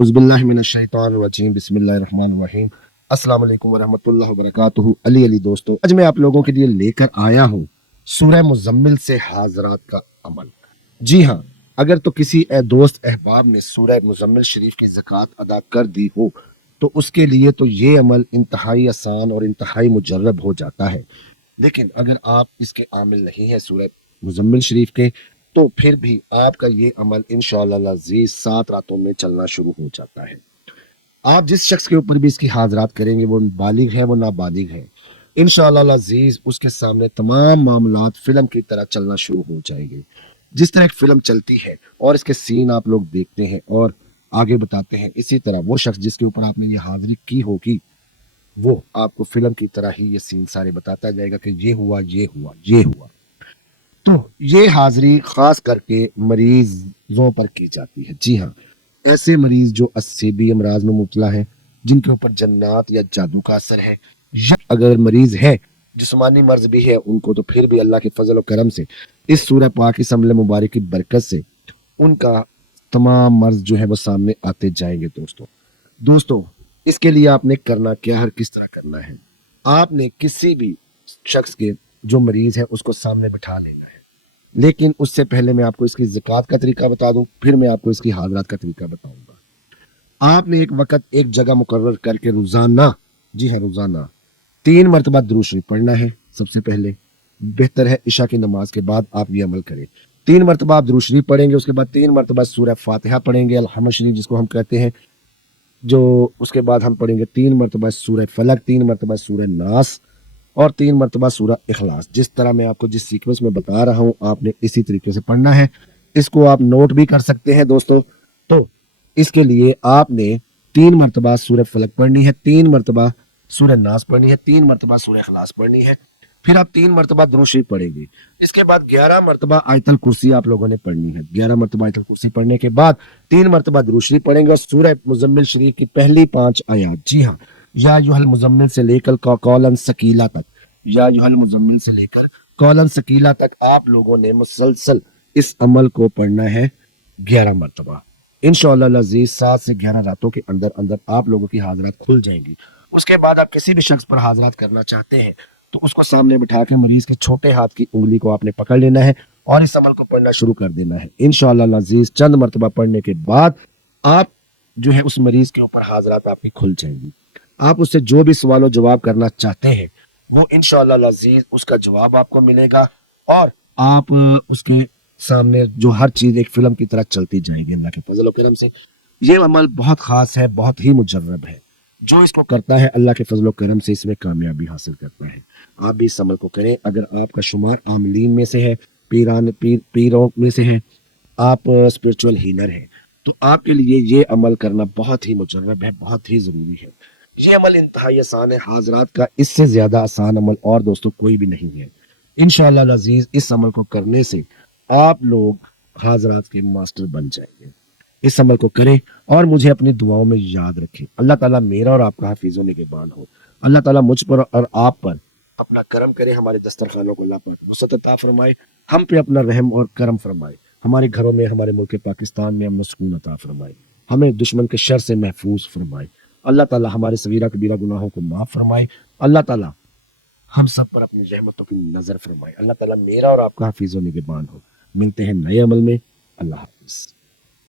उज़्बिल्लाहिमिनश्शैतानिर्रजीम बिस्मिल्लाहिर्रहमानिर्रहीम। अस्सलाम वालेकुम वरहमतुल्लाहि वबरकातुहू। अली दोस्तों, आज मैं आप लोगों के लिए लेकर आया हूँ सूरह मुज़म्मिल से हाज़रात का अमल। जी हाँ, अगर तो किसी दोस्त अहबाब ने सूरह मुज़म्मिल शरीफ की ज़कात अदा कर दी हो तो उसके लिए तो ये अमल इंतहाई आसान और इंतहाई मुजर्रब हो जाता है। लेकिन अगर आप इसके आमिल नहीं है सूरह मुज़म्मिल शरीफ के, तो फिर भी आपका ये अमल इंशाअल्लाह अज़ीज़ 7 रातों में चलना शुरू हो जाता है। आप जिस शख्स के ऊपर भी इसकी हाज़रात करेंगे, वो बालिग है, वो नाबालिग है, इंशाअल्लाह अज़ीज़ उसके सामने तमाम मामलात फ़िल्म की तरह चलना शुरू हो जाएंगे। जिस तरह एक फ़िल्म चलती है और इसके सीन आप लोग देखते हैं और आगे बताते हैं, इसी तरह वो शख्स जिसके ऊपर आपने ये हाज़िरी की होगी, वो आपको फ़िल्म की तरह ही ये सीन सारे बताता जाएगा कि ये हुआ, ये हुआ, ये हुआ। तो ये हाज़िरी ख़ास करके मरीज़ों पर की जाती है। जी हाँ, ऐसे मरीज़ जो अस्सीबी अमराज में मुब्तला हैं, जिनके ऊपर जन्नात या जादू का असर है, या अगर मरीज़ है, जिस्मानी मर्ज़ भी है उनको, तो फिर भी अल्लाह के फ़ज़ल व करम से इस सूरह पाक की समल मुबारक की बरकत से उनका तमाम मर्ज़ जो है वो सामने आते जाएंगे। दोस्तों, इसके लिए आपने करना क्या है, किस तरह करना है? आपने किसी भी शख्स के जो मरीज़ है उसको सामने बिठा लेना है। लेकिन उससे पहले मैं आपको इसकी ज़कात का तरीका बता दूं, फिर मैं आपको इसकी हाज़रात का तरीका बताऊंगा। आपने एक वक़्त एक जगह मुकर्रर करके रोज़ाना, जी हाँ रोज़ाना 3 मरतबा दुरूद शरीफ पढ़ना है। सबसे पहले बेहतर है इशा की नमाज के बाद आप ये अमल करें। 3 मरतबा आप दुरूद शरीफ पढ़ेंगे, उसके बाद 3 मरतबा सूरह फ़ातिहा पढ़ेंगे, अल-हम्द शरीफ जिसको हम कहते हैं। जो उसके बाद हम पढ़ेंगे 3 मरतबा सूरह फलक, 3 मरतबा सूरह नास और 3 मरतबा सूरह इखलास। जिस तरह मैं आपको जिस सीक्वेंस में बता रहा हूँ, आपने इसी तरीके से पढ़ना है। इसको आप नोट भी कर सकते हैं दोस्तों। तो इसके लिए आपने 3 मरतबा सूरह फलक पढ़नी है, 3 मरतबा सूरह नास पढ़नी है, 3 मरतबा सूरह इखलास पढ़नी है। फिर आप 3 मरतबा दुरूद शरीफ पढ़ेंगे। इसके बाद 11 मरतबा आयतल कुर्सी आप लोगों ने पढ़नी है। 11 मरतबा आयतल कुर्सी पढ़ने के बाद 3 मरतबा दुरूद शरीफ पढ़ेंगे और सूरह मुज़म्मिल शरीफ की पहली 5 आयत, जी हाँ, या अय्युहल मुज़म्मिल से लेकर कौलन सकीला तक, या अय्युहल मुज़म्मिल से लेकर कौलन सकीला तक आप लोगों ने मुसलसल इस अमल को पढ़ना है 11 मरतबा। इंशाअल्लाह अज़ीज़ 7 से 11 रातों के अंदर अंदर आप लोगों की हाज़रात खुल जाएंगी। उसके बाद आप किसी भी शख्स पर हाज़रात करना चाहते हैं तो उसको सामने बिठा के मरीज के छोटे हाथ की उंगली को आपने पकड़ लेना है और इस अमल को पढ़ना शुरू कर देना है। इंशाअल्लाह अज़ीज़ चंद मरतबा पढ़ने के बाद आप जो है उस मरीज के ऊपर हाज़रात आपकी खुल जाएंगी। आप उससे जो भी सवाल जवाब करना चाहते हैं वो इंशाअल्लाह अज़ीज़ उसका जवाब आपको मिलेगा और आप उसके सामने जो हर चीज़ एक फ़िल्म की तरह चलती जाएगी अल्लाह के फ़ज़ल व करम से। ये अमल बहुत ख़ास है, बहुत ही मुजर्रब है। जो इसको करता है अल्लाह के फ़ज़ल व करम से इसमें कामयाबी हासिल करता है। आप भी इस अमल को करें। अगर आपका शुमार आमिलीन में से है, पीरों में से है, आप स्पिरिचुअल हीलर हैं, तो आपके लिए ये अमल करना बहुत ही मुजर्रब है, बहुत ही ज़रूरी है। ये अमल इंतहाई आसान है। हाज़रात का इससे ज़्यादा आसान अमल और दोस्तों कोई भी नहीं है। इंशाअल्लाह अज़ीज़ इस अमल को करने से आप लोग हाज़रात के मास्टर बन जाएंगे। इस अमल को करें और मुझे अपनी दुआओं में याद रखें। अल्लाह ताला मेरा और आपका हाफिज़ व निगहबान हो। अल्लाह ताला मुझ पर और आप पर अपना करम करे, हमारे दस्तरखानों को अल्लाह पाक वसअत अता फरमाए, हम पे अपना रहम और करम फरमाए, हमारे घरों में, हमारे मुल्क पाकिस्तान में अमन सुकून अता फरमाए, हमें दुश्मन के शर से महफूज फरमाए। अल्लाह ताला हमारे सगीरा कबीरा गुनाहों को माफ़ फरमाए। अल्लाह ताला हम सब पर अपनी रहमतों की नज़र फरमाए। अल्लाह ताला मेरा और आपका हाफिज़ व निगहबान हो। मिलते हैं नए अमल में। अल्लाह हाफ़िज़।